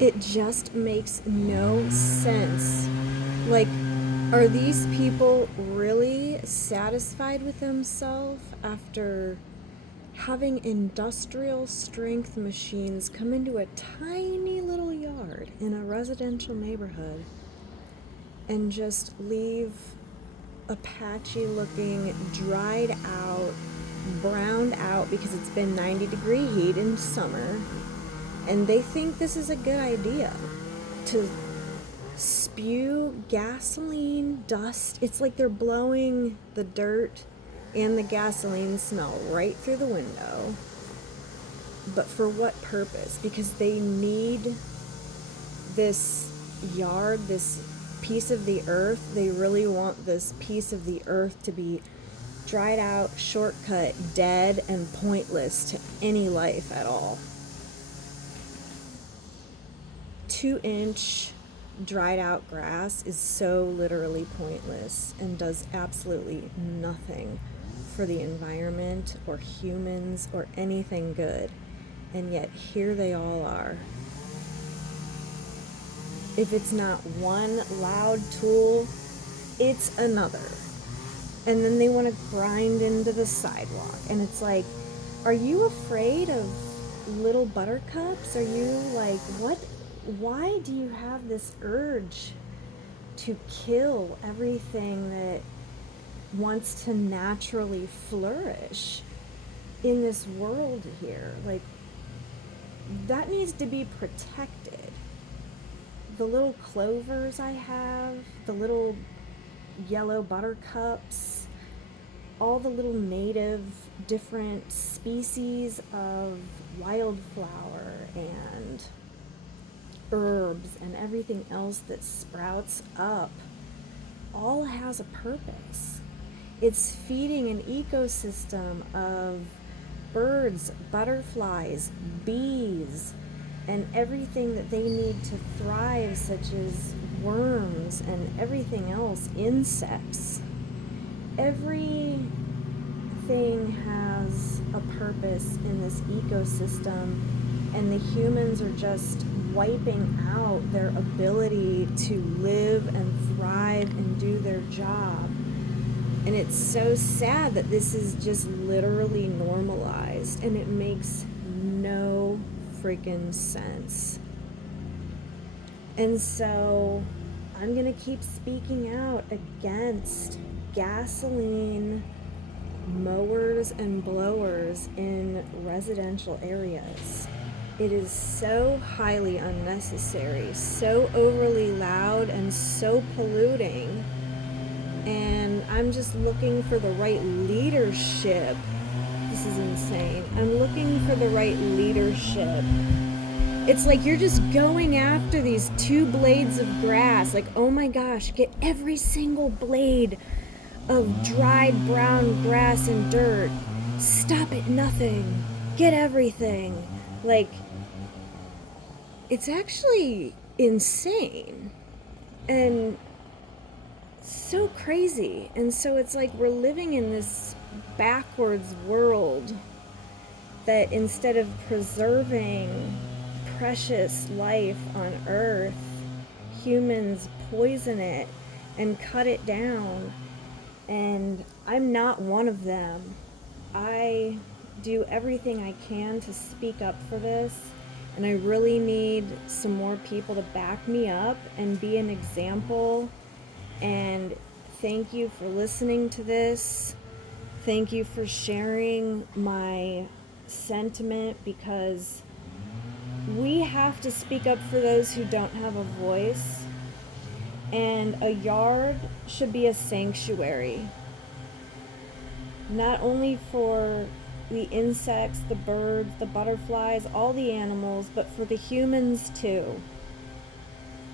It just makes no sense. Like, are these people really satisfied with themselves after having industrial strength machines come into a tiny little yard in a residential neighborhood and just leave a patchy looking, dried out, browned out because it's been 90-degree heat in summer, and they think this is a good idea to spew gasoline dust. It's like they're blowing the dirt and the gasoline smell right through the window. But for what purpose? Because they need this yard, this piece of the earth. They really want this piece of the earth to be dried out, shortcut, dead, and pointless to any life at all. 2-inch dried out grass is so literally pointless and does absolutely nothing for the environment or humans or anything good. And yet here they all are. If it's not one loud tool, it's another. And then they want to grind into the sidewalk. And it's like, are you afraid of little buttercups? Are you like, what? Why do you have this urge to kill everything that wants to naturally flourish in this world here? Like, that needs to be protected. The little clovers I have, the little yellow buttercups, all the little native different species of wildflower and herbs and everything else that sprouts up all has a purpose. It's feeding an ecosystem of birds, butterflies, bees, and everything that they need to thrive, such as worms and everything else, insects. Everything has a purpose in this ecosystem, and the humans are just wiping out their ability to live and thrive and do their job. And it's so sad that this is just literally normalized, and it makes no freaking sense. And so I'm gonna keep speaking out against gasoline mowers and blowers in residential areas. It is so highly unnecessary, so overly loud, and so polluting. And I'm just looking for the right leadership. This is insane. I'm looking for the right leadership. It's like you're just going after these 2 blades of grass. Like, oh my gosh, get every single blade of dried brown grass and dirt. Stop at nothing. Get everything. Like, it's actually insane and so crazy. And so it's like we're living in this backwards world that instead of preserving precious life on Earth, humans poison it and cut it down. And I'm not one of them. I do everything I can to speak up for this, and I really need some more people to back me up and be an example. And thank you for listening to this. Thank you for sharing my sentiment, because we have to speak up for those who don't have a voice. And a yard should be a sanctuary, not only for the insects, the birds, the butterflies, all the animals, but for the humans too.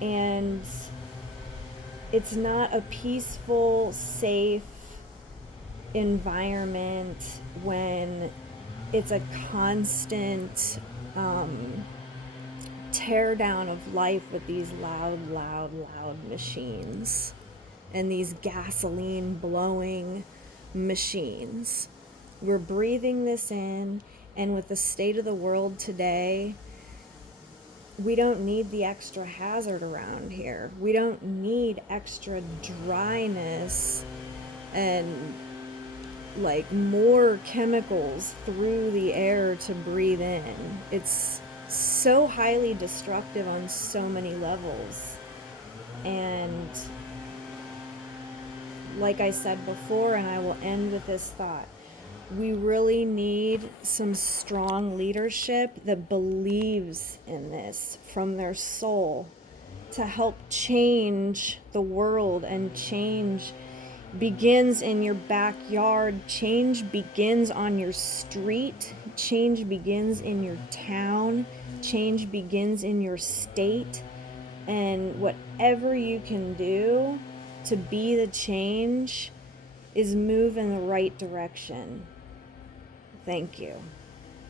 And it's not a peaceful, safe environment when it's a constant tear down of life with these loud machines and these gasoline blowing machines. We're breathing this in, and with the state of the world today, we don't need the extra hazard around here. We don't need extra dryness and like more chemicals through the air to breathe in. It's so highly destructive on so many levels. And like I said before, and I will end with this thought, we really need some strong leadership that believes in this from their soul to help change the world. And change begins in your backyard, change begins on your street, change begins in your town, change begins in your state. And whatever you can do to be the change is move in the right direction. Thank you.